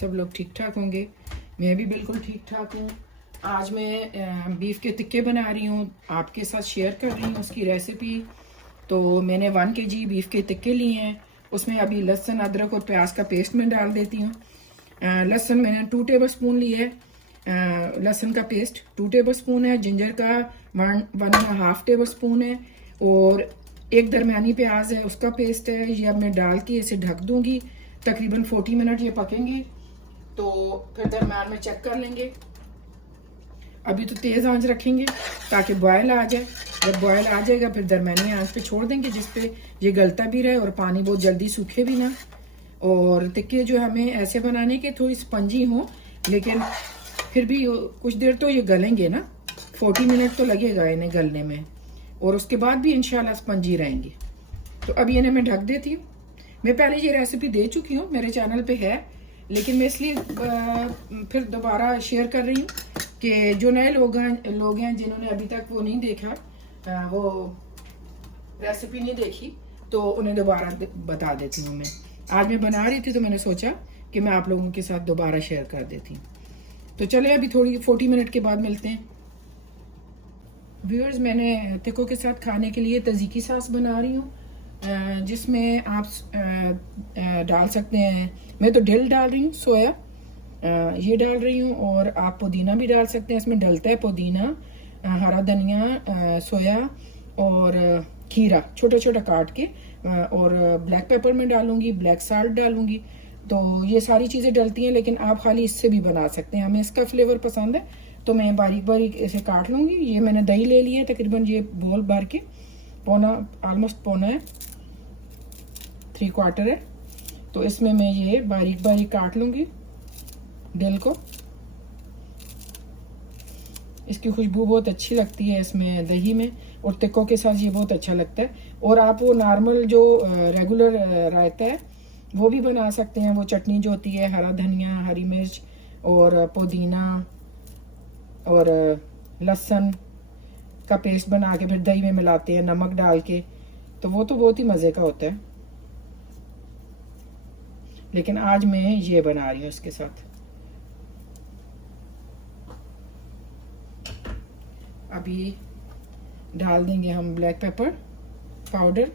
सब लोग ठीक ठाक होंगे। मैं भी बिल्कुल ठीक ठाक हूँ। आज मैं बीफ के टिक्के बना रही हूँ, आपके साथ शेयर कर रही हूँ उसकी रेसिपी। तो मैंने 1 kg बीफ के टिक्के लिए हैं। उसमें अभी लहसुन, अदरक और प्याज का पेस्ट मैं डाल देती हूँ। लहसुन मैंने 2 टेबलस्पून लिए है, लहसुन का पेस्ट 2 टेबलस्पून है, जिंजर का 1.5 टेबलस्पून है, और एक दरमियानी प्याज है उसका पेस्ट है। ये अब मैं डाल के इसे ढक दूंगी। तकरीबन 40 मिनट ये पकेंगे, तो फिर दरमियान में चेक कर लेंगे। अभी तो तेज़ आंच रखेंगे ताकि बॉयल आ जाए। जब बॉयल आ जाएगा फिर दरमियानी आंच पे छोड़ देंगे, जिस पे ये गलता भी रहे और पानी बहुत जल्दी सूखे भी ना। और टिक्के जो हमें ऐसे बनाने के थोड़ी स्पंजी हों, लेकिन फिर भी कुछ देर तो ये गलेंगे ना, 40 मिनट तो लगेगा इन्हें गलने में, और उसके बाद भी इंशाल्लाह स्पंजी रहेंगे। तो अब इन्हें मैं ढक देती हूँ। मैं पहले ये रेसिपी दे चुकी हूँ, मेरे चैनल पे है, लेकिन मैं इसलिए फिर दोबारा शेयर कर रही हूँ कि जो नए लोग हैं जिन्होंने अभी तक वो नहीं देखा, वो रेसिपी नहीं देखी, तो उन्हें दोबारा बता देती हूँ। मैं आज मैं बना रही थी तो मैंने सोचा कि मैं आप लोगों के साथ दोबारा शेयर कर देती हूँ। तो चले अभी थोड़ी 40 मिनट के बाद मिलते हैं। व्यूअर्स, मैंने टिक्कों के साथ खाने के लिए तज़ीकी सॉस बना रही हूँ, जिसमें आप डाल सकते हैं। मैं तो डिल डाल रही हूँ, सोया ये डाल रही हूँ, और आप पुदीना भी डाल सकते हैं। इसमें डलता है पुदीना, हरा धनिया, सोया और खीरा छोटा छोटा काट के, और ब्लैक पेपर में डालूंगी, ब्लैक साल्ट डालूंगी। तो ये सारी चीज़ें डलती हैं, लेकिन आप खाली इससे भी बना सकते हैं। हमें इसका फ्लेवर पसंद है तो मैं बारीक बारीक इसे काट लूँगी। ये मैंने दही ले लिया है, तकरीबन ये बोल भर के, ऑलमोस्ट पौना है, 3/4 है। तो इसमें मैं ये बारीक बारीक काट लूँगी दिल को। इसकी खुशबू बहुत अच्छी लगती है इसमें दही में, और टिक्कों के साथ ये बहुत अच्छा लगता है। और आप वो नॉर्मल जो रेगुलर रायता है वो भी बना सकते हैं। वो चटनी जो होती है, हरा धनिया, हरी मिर्च और पुदीना और लहसुन का पेस्ट बना के फिर दही में मिलाते हैं नमक डाल के, तो वो तो बहुत ही मज़े का होता है। लेकिन आज मैं ये बना रही हूँ इसके साथ। अभी डाल देंगे हम ब्लैक पेपर पाउडर,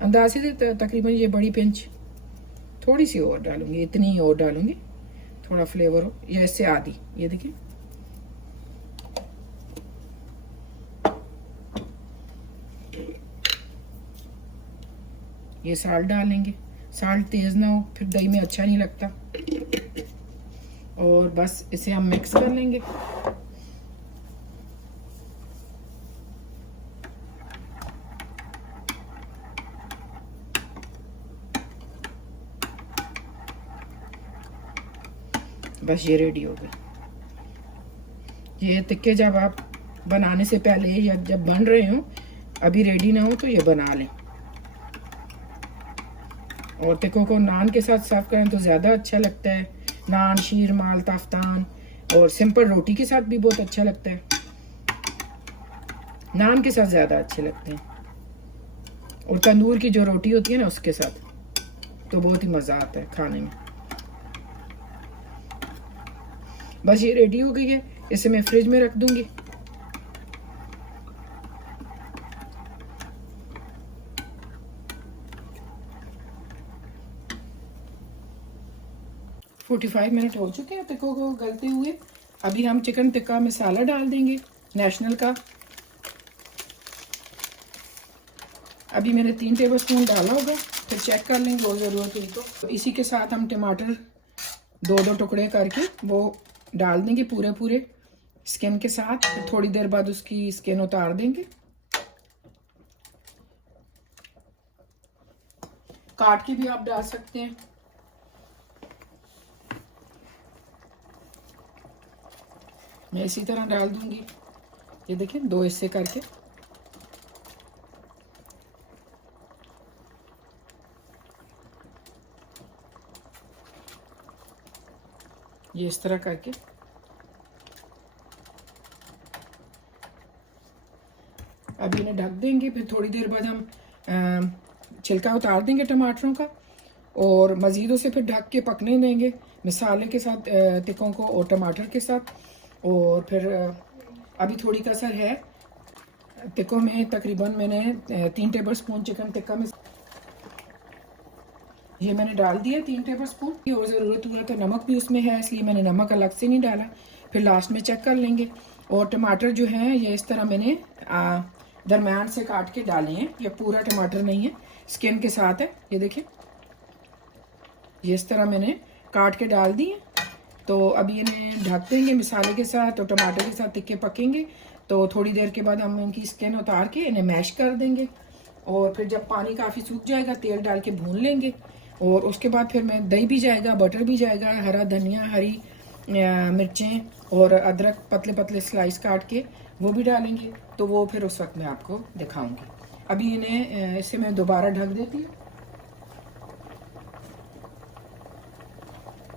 अंदाजे से तकरीबन ये बड़ी पिंच, थोड़ी सी और डालूंगी, इतनी ही और डालूंगी, थोड़ा फ्लेवर हो, या इससे आधी। ये देखिए, ये साल्ट डालेंगे। साल्ट तेज़ ना हो, फिर दही में अच्छा नहीं लगता। और बस इसे हम मिक्स कर लेंगे। बस ये रेडी हो गए। ये टिक्के जब आप बनाने से पहले या जब बन रहे हो, अभी रेडी ना हो, तो ये बना लें। और टिक्कों को नान के साथ सर्व करें तो ज़्यादा अच्छा लगता है। नान, शीर माल, ताफ्तान और सिंपल रोटी के साथ भी बहुत अच्छा लगता है। नान के साथ ज़्यादा अच्छे लगते हैं, और तंदूर की जो रोटी होती है ना उसके साथ तो बहुत ही मज़ा आता है खाने में। बस ये रेडी हो गई है, इसे मैं फ्रिज में रख दूंगी। - 45 मिनट हो चुके हैं टिक्कों को गलते हुए। अभी हम चिकन टिक्का मसाला डाल देंगे नेशनल का। अभी मैंने 3 टेबलस्पून डाला होगा, फिर चेक कर लेंगे और ज़रूरत हुई तो इसी के साथ हम टमाटर 2-2 टुकड़े करके वो डाल देंगे पूरे पूरे स्किन के साथ। फिर थोड़ी देर बाद उसकी स्किन उतार देंगे। काट के भी आप डाल सकते हैं। मैं इसी तरह डाल दूंगी। ये देखिए, 2 हिस्से करके। ये इस तरह करके अभी इन्हें ढक देंगे। फिर थोड़ी देर बाद हम छिलका उतार देंगे टमाटरों का, और मज़ीद उसे फिर ढक के पकने देंगे मसाले के साथ, टिक्कों को और टमाटर के साथ। और फिर अभी थोड़ी कसर है टिक्कों में। तकरीबन मैंने 3 टेबल स्पून चिकन टिक्का में ये मैंने डाल दिया 3 टेबल स्पून। और ज़रूरत हुआ तो नमक भी उसमें है, इसलिए मैंने नमक अलग से नहीं डाला, फिर लास्ट में चेक कर लेंगे। और टमाटर जो है ये इस तरह मैंने दरमियान से काट के डाले हैं। ये पूरा टमाटर नहीं है, स्किन के साथ है, ये देखिए ये इस तरह मैंने काट के डाल दिए। तो अभी इन्हें ढक देंगे मसाले के साथ और टमाटर के साथ टिक्के पकेंगे। तो थोड़ी देर के बाद हम इनकी स्किन उतार के इन्हें मैश कर देंगे। और फिर जब पानी काफ़ी सूख जाएगा तेल डाल के भून लेंगे। और उसके बाद फिर मैं दही भी जाएगा, बटर भी जाएगा, हरा धनिया, हरी मिर्चें और अदरक पतले पतले स्लाइस काट के वो भी डालेंगे। तो वो फिर उस वक्त मैं आपको दिखाऊंगी। अभी इन्हें इसे मैं दोबारा ढक देती हूँ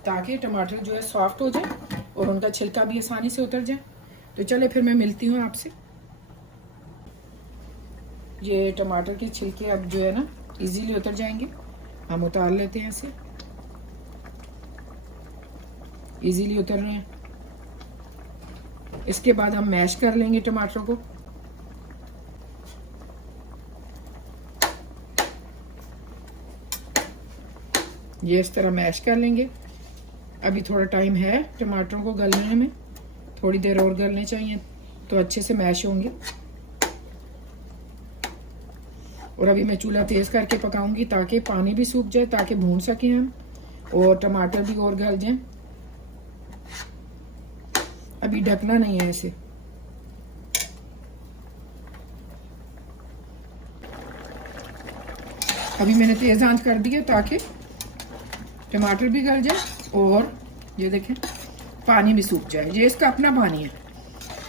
ताकि टमाटर जो है सॉफ्ट हो जाए और उनका छिलका भी आसानी से उतर जाए। तो चले फिर मैं मिलती हूँ आपसे। ये टमाटर के छिलके अब जो है ना इजीली उतर जाएंगे। हम उतार लेते हैं इसे, इजीली उतर रहे हैं। इसके बाद हम मैश कर लेंगे टमाटरों को। ये इस तरह मैश कर लेंगे। अभी थोड़ा टाइम है टमाटरों को गलने में, थोड़ी देर और गलने चाहिए तो अच्छे से मैश होंगे। और अभी मैं चूल्हा तेज करके पकाऊंगी ताकि पानी भी सूख जाए, ताकि भून सकें हम और टमाटर भी और गल जाएं। अभी ढकना नहीं है इसे। अभी मैंने तेज आंच कर दी है ताकि टमाटर भी गल जाए और ये देखें पानी भी सूख जाए। ये इसका अपना पानी है।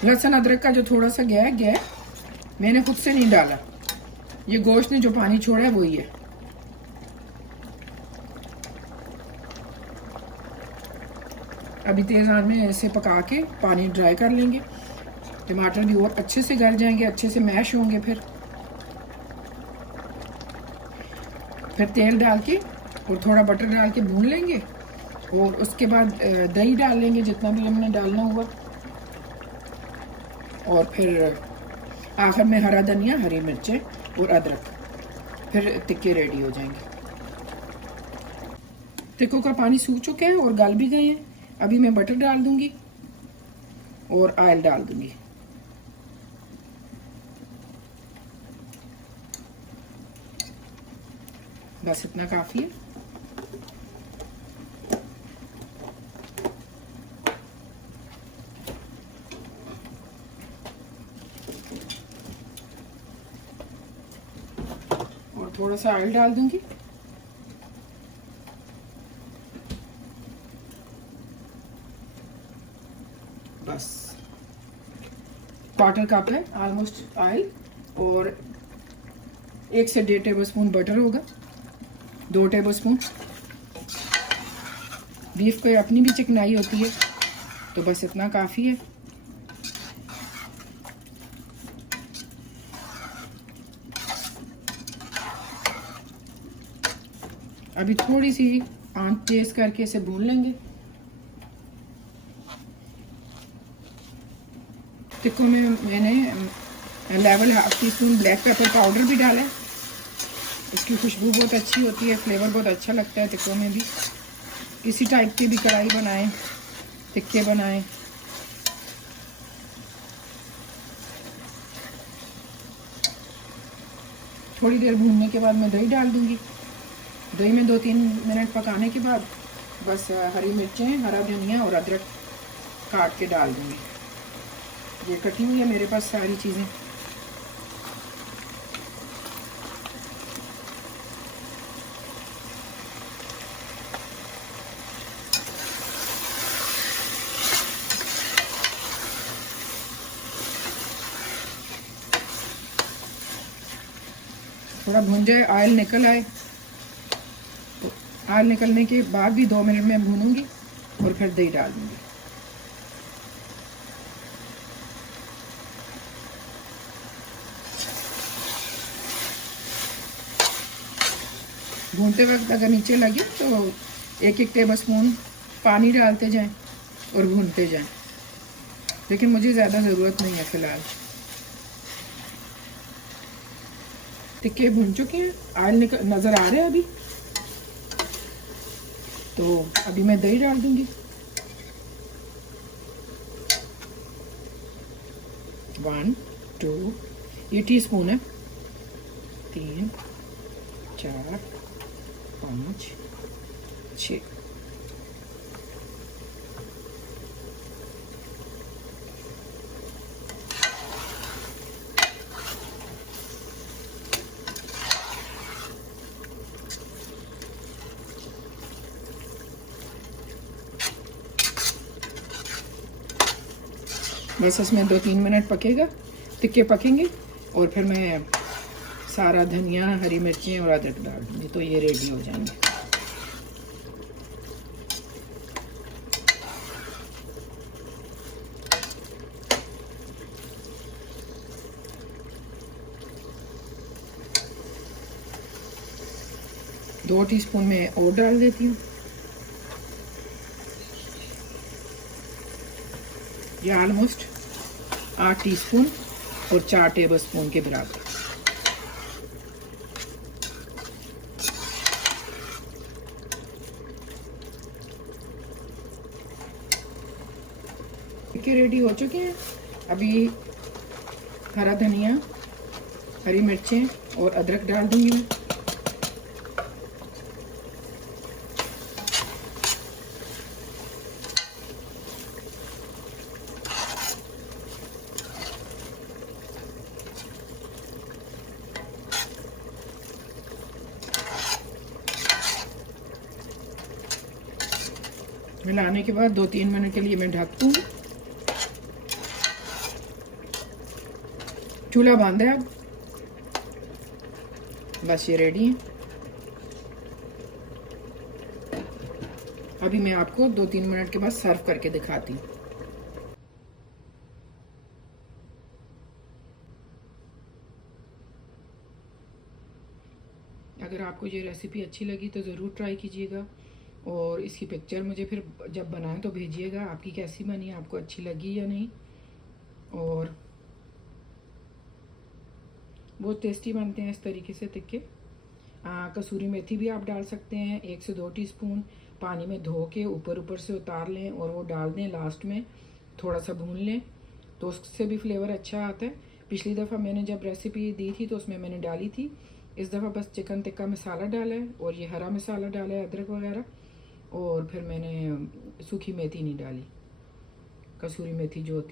लहसुन अदरक का जो थोड़ा सा गया मैंने खुद से नहीं डाला, ये गोश्त ने जो पानी छोड़ा है वही है। अभी तेज आंच में इसे पका के पानी ड्राई कर लेंगे। टमाटर भी और अच्छे से गल जाएंगे, अच्छे से मैश होंगे। फिर तेल डाल के और थोड़ा बटर डाल के भून लेंगे। और उसके बाद दही डाल लेंगे जितना भी हमने डालना हुआ। और फिर आखिर में हरा धनिया, हरी मिर्चें और अदरक। फिर टिक्के रेडी हो जाएंगे। टिक्कों का पानी सूख चुका है और गल भी गए हैं। अभी मैं बटर डाल दूंगी और ऑयल डाल दूंगी। बस इतना काफी है। और थोड़ा सा ऑयल डाल दूंगी। बस क्वार्टर कप है ऑलमोस्ट ऑयल। और 1 से 1.5 टेबल स्पून बटर होगा, 2 टेबल स्पून। बीफ को अपनी भी चिकनाई होती है तो बस इतना काफ़ी है। अभी थोड़ी सी आंच तेज करके इसे भून लेंगे। टिक्कों में मैंने level ½ teaspoon black pepper powder भी डाला है। इसकी खुशबू बहुत अच्छी होती है, फ्लेवर बहुत अच्छा लगता है टिक्कों में भी। किसी टाइप की भी कढ़ाई बनाएं, टिक्के बनाएं। थोड़ी देर भूनने के बाद मैं दही डाल दूंगी। दही में 2-3 मिनट पकाने के बाद बस हरी मिर्चें, हरा धनिया और अदरक काट के डाल दूंगी। ये कटी हुई है मेरे पास सारी चीज़ें। थोड़ा भून जाए, ऑयल निकल आए। तो ऑयल निकलने के बाद भी 2 मिनट में भूनूंगी और फिर दही डाल दूंगी। भूनते वक्त अगर नीचे लगे तो एक एक टेबल स्पून पानी डालते जाएं और भूनते जाएं, लेकिन मुझे ज़्यादा ज़रूरत नहीं है फ़िलहाल। टिक्के भून चुके हैं, ऑयल नज़र आ रहा है अभी। तो अभी मैं दही डाल दूंगी। 1 2 ये टीस्पून है, 3 4 5 6। बस इसमें 2-3 मिनट पकेगा, टिक्के पकेंगे और फिर मैं सारा धनिया, हरी मिर्चें और अदरक डाल दूँगी, तो ये रेडी हो जाएंगे। दो टीस्पून में और डाल देती हूँ। ये ऑलमोस्ट 8 टीस्पून और 4 टेबलस्पून के बराबर। टिक्के रेडी हो चुके हैं। अभी हरा धनिया, हरी मिर्चें और अदरक डाल दूंगी मैं। मिलाने के बाद 2-3 मिनट के लिए मैं ढक दूंगी। चूल्हा बंद है अब। बस ये रेडी है। अभी मैं आपको 2-3 मिनट के बाद सर्व करके दिखाती हूँ। अगर आपको ये रेसिपी अच्छी लगी तो ज़रूर ट्राई कीजिएगा और इसकी पिक्चर मुझे फिर जब बनाएं तो भेजिएगा, आपकी कैसी बनी, आपको अच्छी लगी या नहीं। और बहुत टेस्टी बनते हैं इस तरीके से टिक्के। कसूरी मेथी भी आप डाल सकते हैं, 1 से 2 टीस्पून पानी में धो के ऊपर से उतार लें और वो डाल दें, लास्ट में थोड़ा सा भून लें तो उससे भी फ्लेवर अच्छा आता है। पिछली दफ़ा मैंने जब रेसिपी दी थी तो उसमें मैंने डाली थी, इस दफ़ा बस चिकन टिक्का मसाला डाला है और ये हरा मसाला डाला है, अदरक वगैरह, और फिर मैंने सूखी मेथी नहीं डाली, कसूरी मेथी जो होती है।